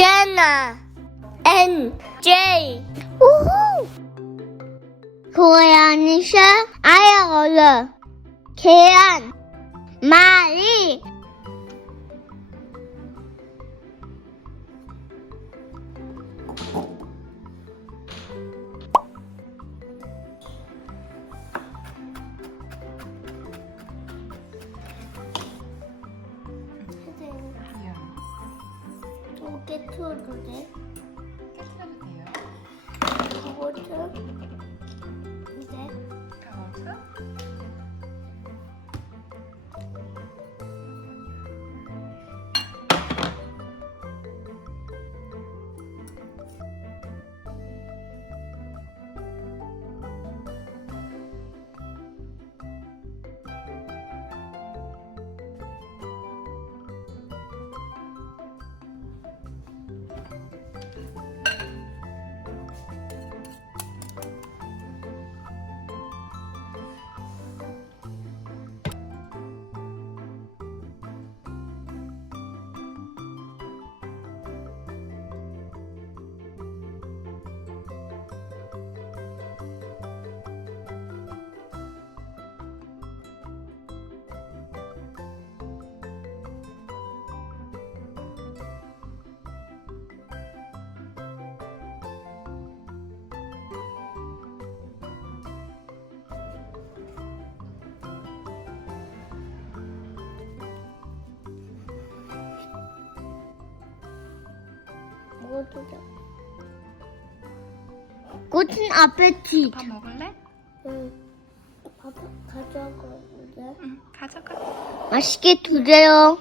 Jenna NJ 우후 Koreanische Eierrolle 계란 말이 깨트려도 돼? 깨트려도 돼요. 카로트 이제 카로트. 먹어도 돼. 고튼 아페tit. 밥 먹을래? 응. 밥 가져가는데. 응, 가져가. 맛있게 드세요.